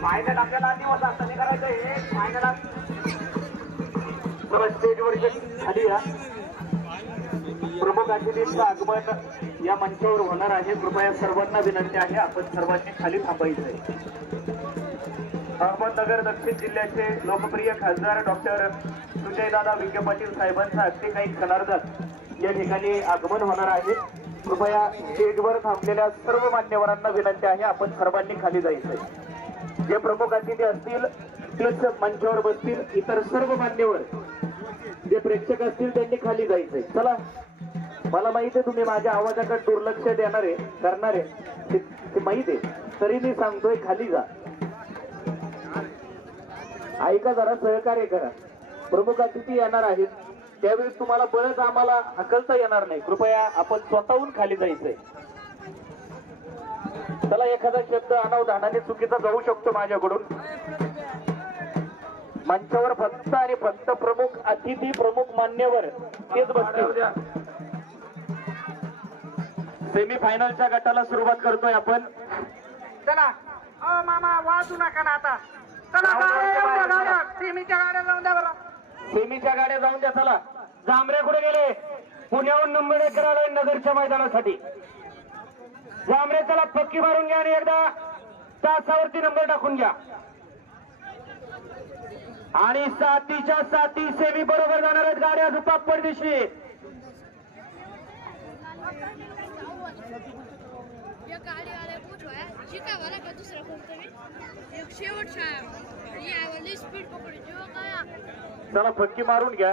Final आपल्याला दिवस करायचं हे फायनल स्टेजवर खाली या प्रमुख अतिथींचं आगमन या मंचावर होणार आहे कृपया सर्वांना विनंती आहे आपण सर्वांनी खाली थांबायचं आहे अहमदनगर दक्षिण जिल्ह्याचे लोकप्रिय खासदार डॉक्टर सुजयदादा विखे पाटील साहेबांचा अगदी काही क्षणार्धात या ठिकाणी आगमन होणार आहे. कृपया स्टेजवर थांबलेल्या सर्व मान्यवरांना विनंती आहे आपण सर्वांनी खाली जायचंय. जे प्रमुख अतिथी असतील तेच मंचावर बसतील इतर सर्व मान्यवर जे प्रेक्षक असतील त्यांनी खाली जायचंय. चला मला माहीत आहे तुम्ही माझ्या आवाजाकडे दुर्लक्ष देणार आहे करणार आहे ते- ते माहीत आहे. तरी मी सांगतोय खाली जा. ऐका जरा सहकार्य करा. प्रमुख अतिथी येणार आहेत. त्यावेळेस तुम्हाला बळच आम्हाला हकलता येणार नाही. कृपया आपण स्वतःहून खाली जायचंय. चला एखादा शब्द अनावधानाने चुकीचा जाऊ शकतो माझ्याकडून. मंचावर फक्त आणि फक्त प्रमुख अतिथी प्रमुख मान्यवर. तेच बसतील. सेमी फायनलच्या गटाला सुरुवात करतोय आपण. चला. मामा वाजू नका ना आता. चला सिमीच्या गाड्या जाऊन द्या बरं. सेमीच्या गाड्या जाऊन द्या चला. जांभरे कुठे गेले? पुण्याहून नंबर आलोय नगरच्या मैदानासाठी. जांभरे चला पक्की मारून घ्या आणि एकदा तासावरती नंबर टाकून घ्या. आणि सातीच्या साती सेमी बरोबर जाणार आहेत गाड्या झुपा परदेशी गाडी गाडीवाल्या पूछवाय का दुसरा कोणतरी एक शेवटचा आहे स्पीड पकडू जेव्हा काय चला फटकी मारून घ्या.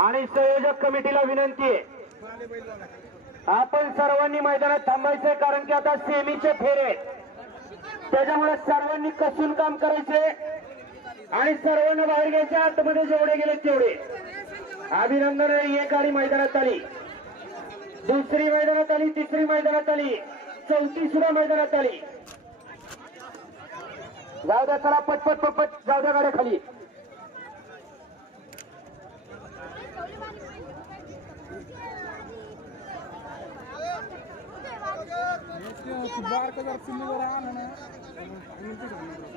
आणि संयोजक कमिटीला विनंती आहे. आपण सर्वांनी मैदानात थांबायचंय कारण की आता सेमीचे फेरे त्याच्यामुळे सर्वांनी कसून काम करायचे आणि सर्वांना बाहेर घ्यायचे आतमध्ये जेवढे गेले तेवढे. अभिनंदन एक आणि मैदानात आली. दुसरी मैदानात आली तिसरी मैदानात आली चौथी सुद्धा मैदानात आली. जाऊ द्या चला पटपट पटपट जाऊ द्या गाड्या खाली.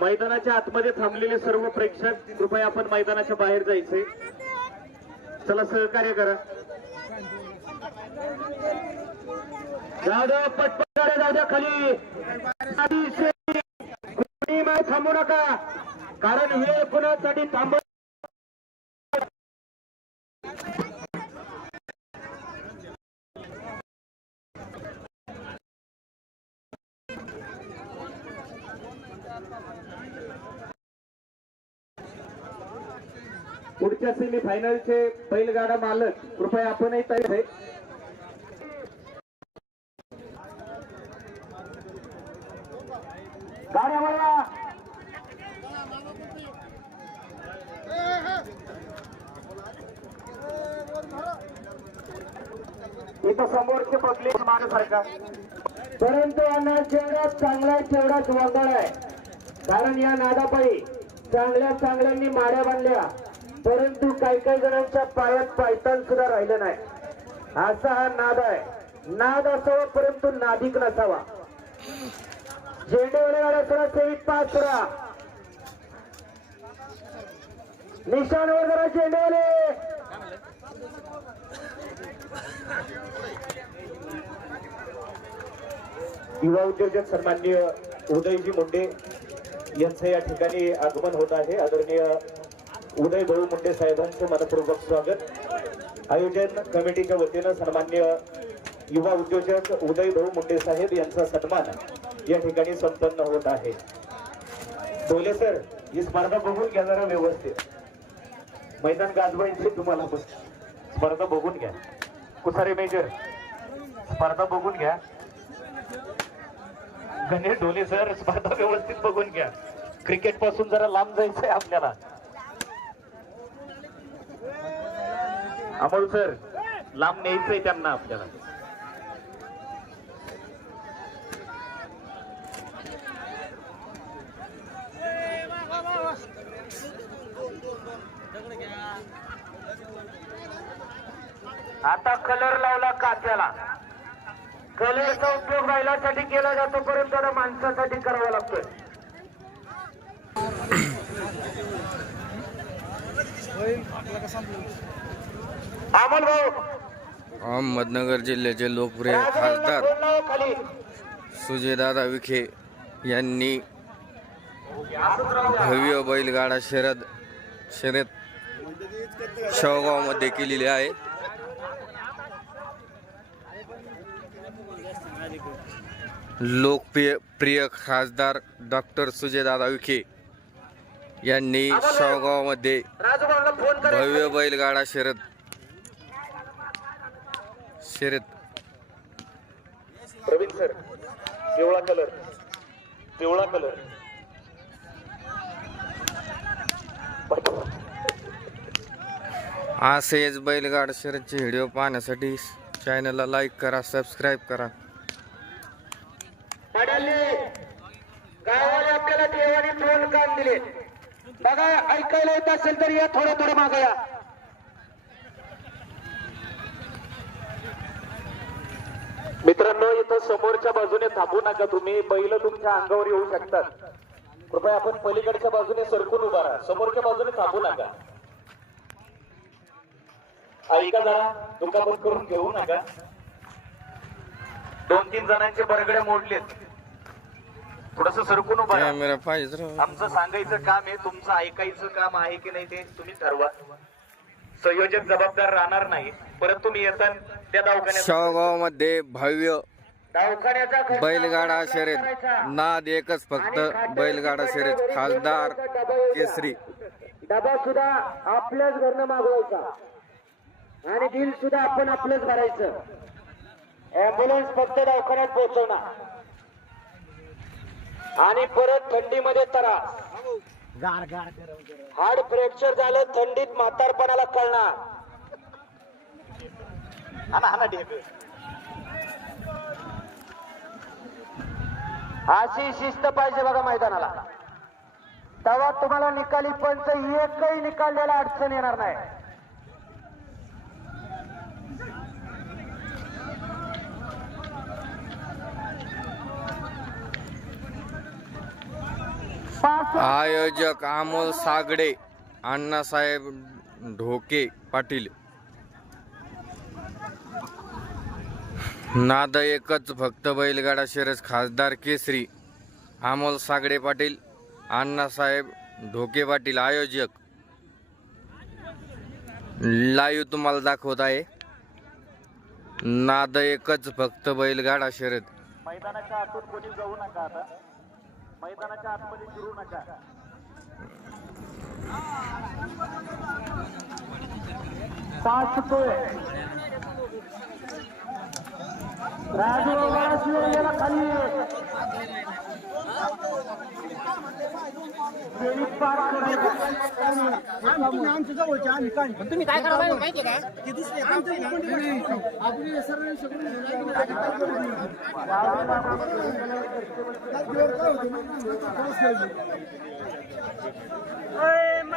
मैदानाच्या आतमध्ये थांबलेले सर्व प्रेक्षक कृपया आपण मैदानाच्या बाहेर जायचे चला सहकार्य करा. जाऊ द्या पटपट जाऊ द्या खाली आधी माय थांबू नका कारण वेळ कुणासाठी थांब पुढच्या सेमी फायनलचे बैलगाडा मालक कृपया आपणही तयार आहे गाड्या वळवा इथं पब्लिक माझ्यासारखा परंतु अण्णा नाद चांगला तेवढाच वंगळ आहे. कारण या नादापायी चांगल्या चांगल्यांनी माड्या बांधल्या. परंतु काही काही जणांच्या पायात पायतान सुद्धा राहिलं नाही. असा हा नाद आहे. नाद असावा परंतु नादिक नसावा. झेंडेवाले गाड्या सुद्धा सेवीत पाच सुद्धा निशाणवर जरा झेंडेवाले युवा उद्योजक सन्माननीय उदयजी मुंडे यांचं या ठिकाणी आगमन होत आहे. आदरणीय उदय भाऊ मुंडे साहेबांचं मनपूर्वक स्वागत. आयोजन कमिटीच्या वतीनं सन्मान्य युवा उद्योजक उदय भाऊ मुंडे साहेब यांचा सन्मान या ठिकाणी संपन्न होत आहे. बोले सर ही स्पर्धा बघून घ्या जरा व्यवस्थित. मैदान गाजवायचे तुम्हाला स्पर्धा बघून घ्या. कुसारे मेजर स्पर्धा बघून घ्या. गणेश ढोले सर स्पर्धा व्यवस्थित बघून घ्या. क्रिकेटपासून जरा लांब जायचंय आपल्याला. अमोल सर लांब न्यायचंय त्यांना आपल्याला. आता कलर लावला कात्याला कलरचा उपयोग बैलासाठी केला जातो परंतु आता माणसासाठी करावा लागतोय. अमोल भाऊ. अहमदनगर जिल्ह्याचे लोकप्रिय खासदार सुजयदादा विखे यांनी भव्य बैलगाडा शर्यत शर्यत शेवगावमध्ये केलेली आहे. लोकप्रिय प्रिय खासदार डॉक्टर सुजयदादा विखे यांनी शेवगावमध्ये भव्य बैलगाडा शर्यत शर्यत. प्रवीण सर पिवळा कलर पिवळा कलर. असेच बैलगाड शर्यतचे व्हिडिओ पाहण्यासाठी चॅनलला लाईक करा सबस्क्राईब करा पाड्याले गावाला आपल्याला देवाने दोन काम दिले बघा ऐकायला येत असेल तर या थोडं थोडं मागे या मित्रांनो इथं समोरच्या बाजूने थांबू तुम्ही बैल तुमच्या अंगावर येऊ शकतात. कृपया आपण पलीकडच्या बाजूने सरकून उभा राहा. समोरच्या बाजूने थांबू नका. ऐका जरा दुखापत करून घेऊ नका. दोन तीन जणांचे बरगडे मोडलेत. थोडस सरकून उभा राव. आमचं सांगायचं काम आहे तुमचं ऐकायचं काम आहे की नाही ते तुम्ही ठरवा. संयोजक जबाबदार राहणार नाही. परत तुम्ही येतात त्या दवाखान्यात भव्य बैलगाडा शर्यत. नाद एकच फक्त बैलगाडा शर्यत. खासदार. केसरी. डबा सुद्धा आपल्याच घरनं मागवायचा. आणि बिल सुद्धा आपण आपलंच भरायचं. अँब्युलन्स फक्त दवाखान्यात पोहोचवणार. आणि परत थंडीमध्ये त्रास. हार्ड फ्रॅक्चर झालं थंडीत म्हातारपणाला कळणार. अशी शिस्त पाहिजे बघा मैदानाला. तेव्हा तुम्हाला निकाली पंच एकही निकाल अडचण येणार नाही. आयोजक अमोल सागडे अण्णासाहेब ढोके पाटील. नाद एकच फक्त बैलगाडा शर्यत खासदार केसरी अमोल सागडे पाटील अण्णासाहेब ढोके पाटील आयोजक. लाईव्ह तुम्हाला दाखवत आहे. नाद एकच फक्त बैलगाडा शरद मैदानाच्या आतून कोणी जाऊ नका आता. मैदानाच्या आतमध्ये फिरू नका. पाचतोय खाली. फेरीत पार करायचा. तुम्ही काय करा माहिती का? ते दुसरे आपली सर्व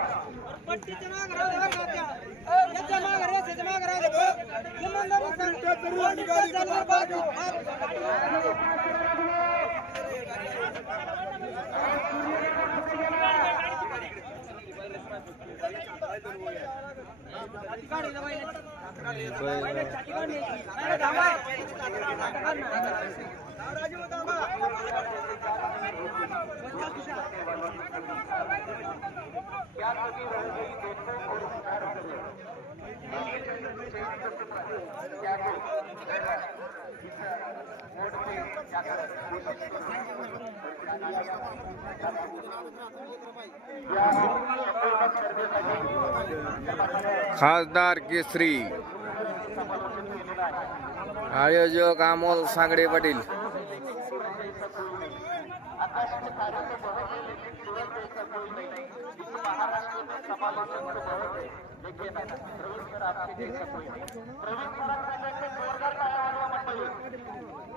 माग राहू दे बरं का त्या. याच्या माग रे, त्याच्या माग राहू दे बरं. इमानदारी सांग. दोन्ही तास झालं बाजू. खासदार केसरी. आयोजक अमोल सांगडे पाटील.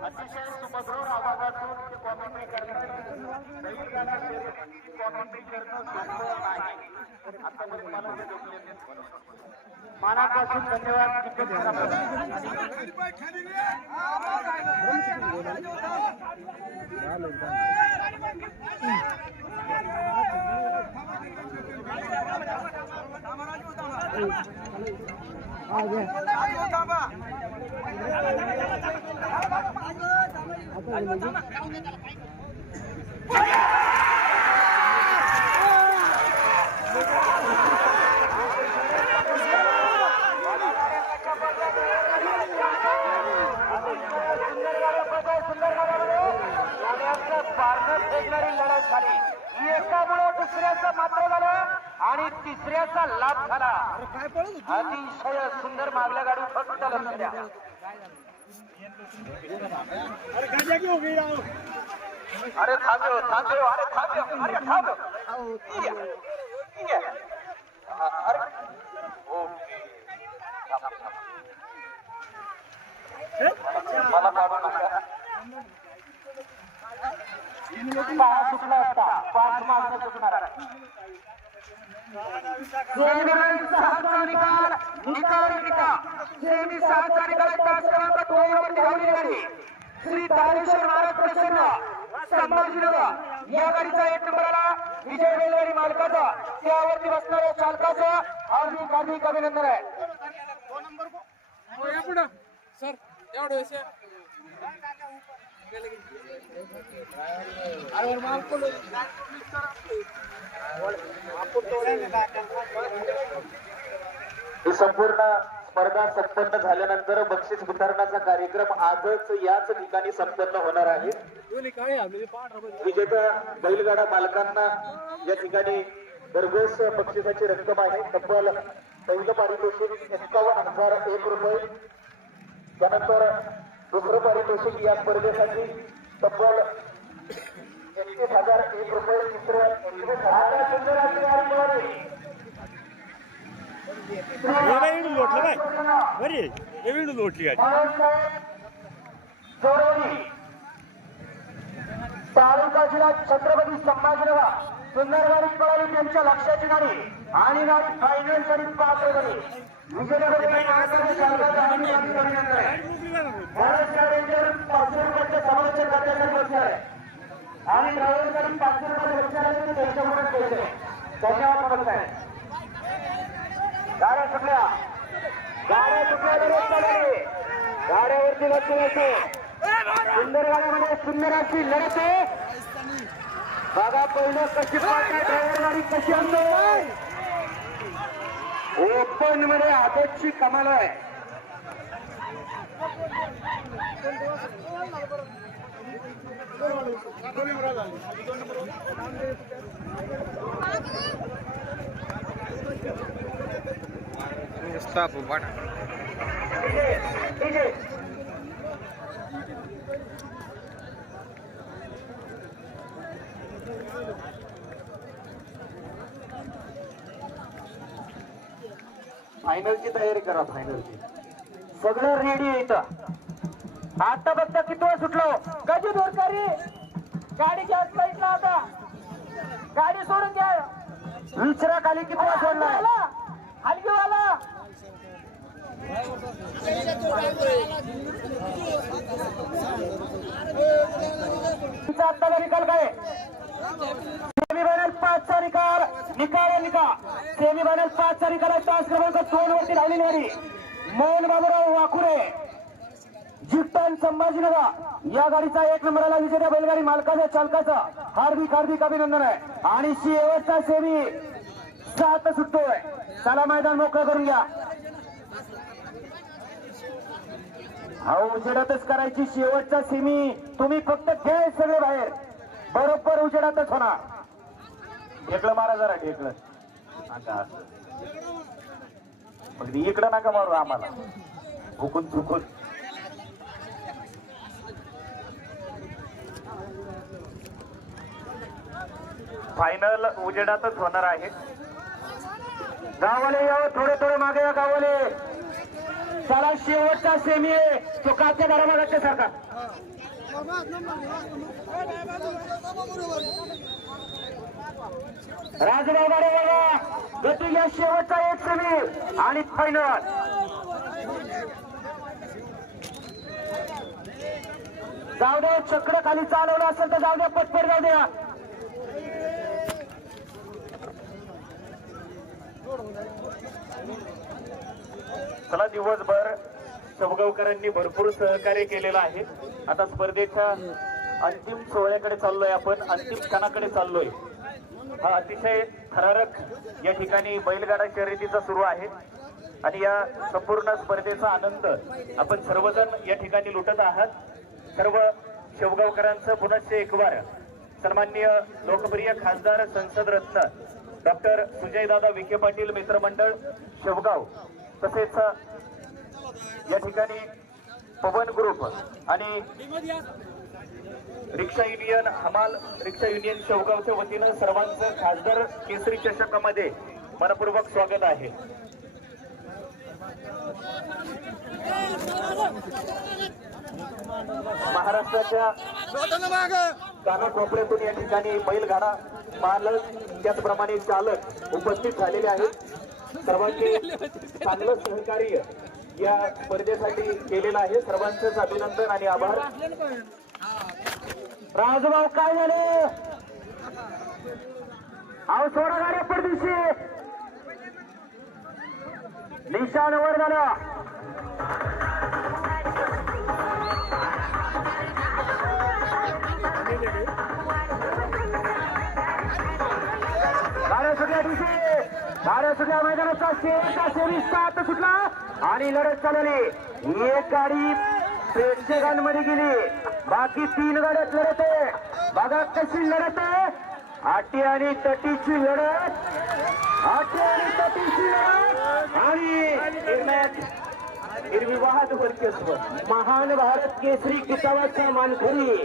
अतिशय सुमधुर आवाजातून ते कॉमेंट्री करतात. नवीन गाणं शर्यतीची कॉमेंट्री करणं सोपं नाही आतापर्यंत मनापासून धन्यवाद. दीपक तिसऱ्याचा लाभ झाला. अतिशय सुंदर मागल्या गाडी फक्त लक्ष द्या. अरे थांबव थांबव अरे थांबव अरे थांब अरे. मला काढू नका चुकला असता. पाच मागणं चुकणार श्री तारेश्वर महाराज प्रसन्न संभाजीनगर या गाडीचा एक नंबर विजय रेल्वे मालकाचा त्यावरती बसणाऱ्या चालकाचा हार्दिक हार्दिक अभिनंदन आहे ही संपूर्ण स्पर्धा संपन्न झाल्यानंतर बक्षीस वितरणाचा कार्यक्रम आजच याच ठिकाणी संपन्न होणार आहे. विजेत्या बैलगाडा मालकांना या ठिकाणी भरघोस बक्षिसाची रक्कम आहे. तब्बल पहिलं पारितोषिक एक्कावन्न हजार एक रुपये. त्यानंतर दुसरं पारितोषिक या स्पर्धेसाठी तब्बल एकतीस हजार एक रुपये तिसरं एकवीस हजार सुंदर. लोटलं लोटली तालुका जिल्हा छत्रपती संभाजीनगर सुंदर गाडी पळाली त्यांच्या लक्षाची गाडी आणि गाडी फायनलसाठी पात्र आणि गाडी. आणि रुपये पैसे धन्यवाद नमस्कार गाड्या सुटल्या गाड्या सुटल्या गाड्यावरती लक्ष द्यायचं सुंदर गाड्यामध्ये सुंदर अशी लढत आहे. बघा पहिलं कशी पाहताय ड्रायव्हर गाडी कशी आणतो. ओपनमध्ये आदतची कमाल आहे. स्टाफ ठीक आहे. फायनलची तयारी करा फायनलची सगळं रेडी आहे इथं. आता बघता किती वेळ सुटलो. कधी दोरकारी गाडी घ्या साईडला आता. गाडी सोडून घ्या. विचरा खाली किती वेळ सोडला. हलकीवाला. तुमचा आत्ताचा निकाल काय? पाच पाचचा निकाल निकाल आहे निकाल. सेमीफायनल पाचचा निकाल तास क्रमांक दोन वरती धावलेली गाडी मोहन बाबूराव वाकुरे जिप्टन संभाजीनगर. या गाडीचा एक नंबरला विजेत्या बैलगाडी मालकाचा चालकाचा हार्दिक हार्दिक अभिनंदन आहे. आणि शेवटचा सेमी सात सुटतोय. चला मैदान मोकळं करून घ्या. हा उजेडातच करायची शेवटचा सेमी. तुम्ही फक्त घ्या सगळे बाहेर. बरोबर उजेडातच होणार. एकडं मारा जरा ढेकळं मग इकडं नका मारू आम्हाला. भुकून चुकून. फायनल उजेडातच होणार आहे. गावाले यावं थोडे थोडे मागे या गावाले त्याला शेवटचा सेमी आहे. तो काच्या दारामागाच्या सारखा राजभाऊ गाडे बघा गती या शेवटचा एक सेमी आणि फायनल जाऊ द्या चक्र खाली चालवलं असेल तर जाऊ द्या पटपट जाऊ द्या. चला दिवसभर चौगावकरांनी भरपूर सहकार्य केलेलं आहे. आता स्पर्धेच्या अंतिम सोहळ्याकडे चाललोय आपण अंतिम क्षणाकडे चाललोय. हा अतिशय थरारक या ठिकाणी बैलगाडा शर्यतीचा सुरू आहे. आणि या संपूर्ण स्पर्धेचा आनंद आपण सर्वजण या ठिकाणी लुटत आहात. सर्व शेवगावकरांचं पुनश्च एकवार सन्माननीय लोकप्रिय खासदार संसद रत्न डॉक्टर सुजयदादा विखे पाटील मित्रमंडळ शेवगाव तसेच या ठिकाणी पवन ग्रुप आणि रिक्षा युनियन हमाल रिक्षा युनियन शेवगावच्या वतीनं सर्वांचं खासदार केसरी चषकामध्ये मनपूर्वक स्वागत आहे. महाराष्ट्राच्या कानाकोपऱ्यातून या ठिकाणी बैलगाडा मालक त्याचप्रमाणे चालक उपस्थित झालेले आहेत. सर्वांचे चांगलं सहकार्य या स्पर्धेसाठी केलेलं आहे. सर्वांचंच अभिनंदन आणि आभार. राजभाऊ काय झाले अहो सोडा गाड्या परदिशी निशाण वर झाला. गाड्या सगळ्या दिवशी. गाड्या सगळ्या मैदानाचा शेवटचा शेरी आता सुटला. आणि लढत चालवली एक गाडी प्रेक्षकांमध्ये गेली. बाकी तीन लढत लढत. आहे बघा कशी लढत. आहे आटी आणि तटीची लढत. आटी आणि तटीची लढत. आणि निर्विवाद वर्चस्व महान भारत केसरी किताबाचा मानकरी.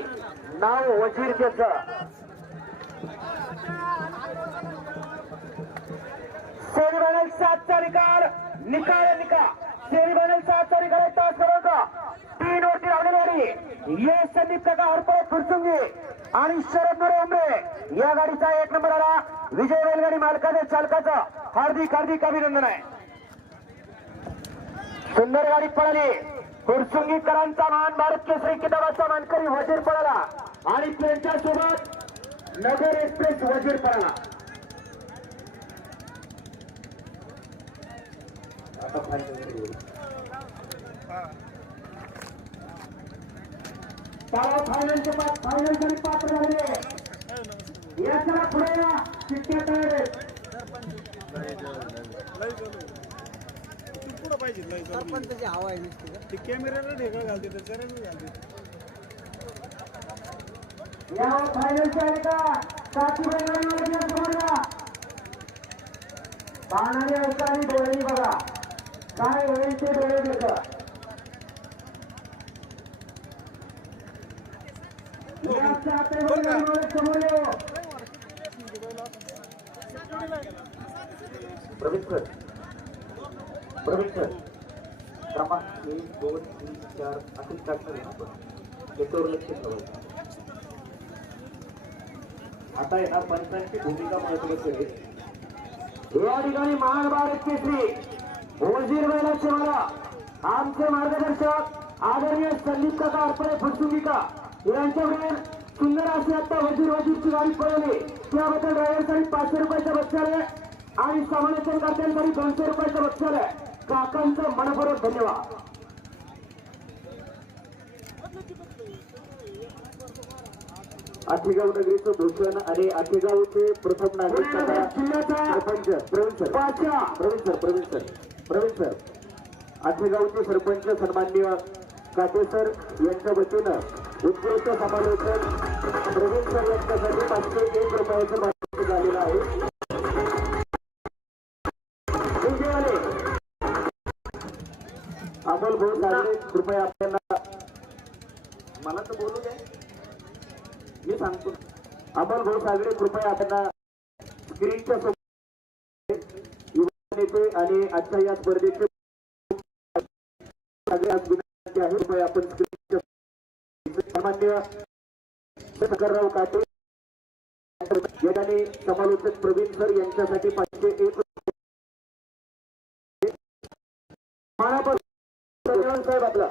नाव वजीर त्याचं. सेमीफायनल सातचा निकाल निकाल निकाल बनल सातचा निकाल एक तास क्रमांक. तीन वरती लावलेली गाडी. ये संदीप काका हरपळे फुरसुंगे. आणि शरद मोरे उमरे या गाडीचा एक नंबर आला. विजय बैलगाडी मालकाने चालकाचं हार्दिक हार्दिक अभिनंदन आहे. सुंदर गाडी पळाली. फुरसुंगीकरांचा मान भारत केसरी किताबाचा मानकरी वजीर पळाला. आणि त्यांच्यासोबत नगर एक्सप्रेस वजीर पळाला. आता त्याला फायनलचे पाच फायनलसाठी पात्र झाले या चला पुढे या चिठ्ठ्या तयार आहेत. पुढं पाहिजे लय सरपंचाची हवा आहे नुसती ते कॅमेऱ्याला ढेकळ घालते तर जरा मी घालते. या आहे का समोरला पाहणारे आणि डोळ्यांनी बघा. काय होईल ते डोळे देतं या साथी बैलांवर समोर येऊ. प्रवीण सर प्रवीण सर क्रमांक एक दोन तीन चार असेच टाकणार आहे आपण याच्यावर लक्ष ठेवायचं. आता येणार पंचांची भूमिका महत्वाची आहे या ठिकाणी महान भारत केसरी वजीर बैलाचे मला आमचे मार्गदर्शक आदरणीय संदीप काका अर्पणे फुटसुंगिका यांच्याकडे सुंदर अशी आता वजीर वजीरची गाडी पळवली. त्याबद्दल ड्रायव्हरसाठी पाचशे रुपयाचं बक्षार आहे आणि समालोचन करत्यांसाठी दोनशे रुपयाचं बक्षार आहे काकांचं मनपूर्वक धन्यवाद. आठेगाव नगरीचं भूषण आणि आठेगावचे प्रथम नागरिक sarpanch. Praveen sir. Praveen sir Praveen sir. Praveen sir. आठेगावचे सरपंच सन्माननीय काटे सर यांच्या वतीनं उत्कृष्ट समालोचन प्रवीण सर यांच्यासाठी पाचशे एक रुपयाचं झालेलं आहे. अमोल कृपया आपल्याला मला तर बोलू दे मी सांगतो. अमल भाऊ सागरे कृपया आपल्याला स्क्रीनच्या समोर युवा नेते आणि आजच्या या स्पर्धेचे सगळ्यात विनंती आहे कृपया आपण स्क्रीनच्या सामान्य शंकरराव काटे याने समालोचक प्रवीण सर यांच्यासाठी पाचशे एक मानापर साहेब आपला.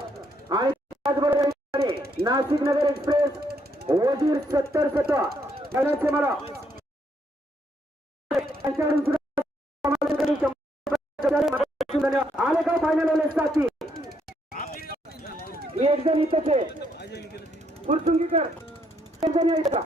आणि त्याचबरोबर नाशिक नगर एक्सप्रेस वजीर सत्तर सत्ता येण्याचे मला. आले का फायनल वाले साथी? एक जण इथंच आहे. फुरसुंगीकर एक जण यायचं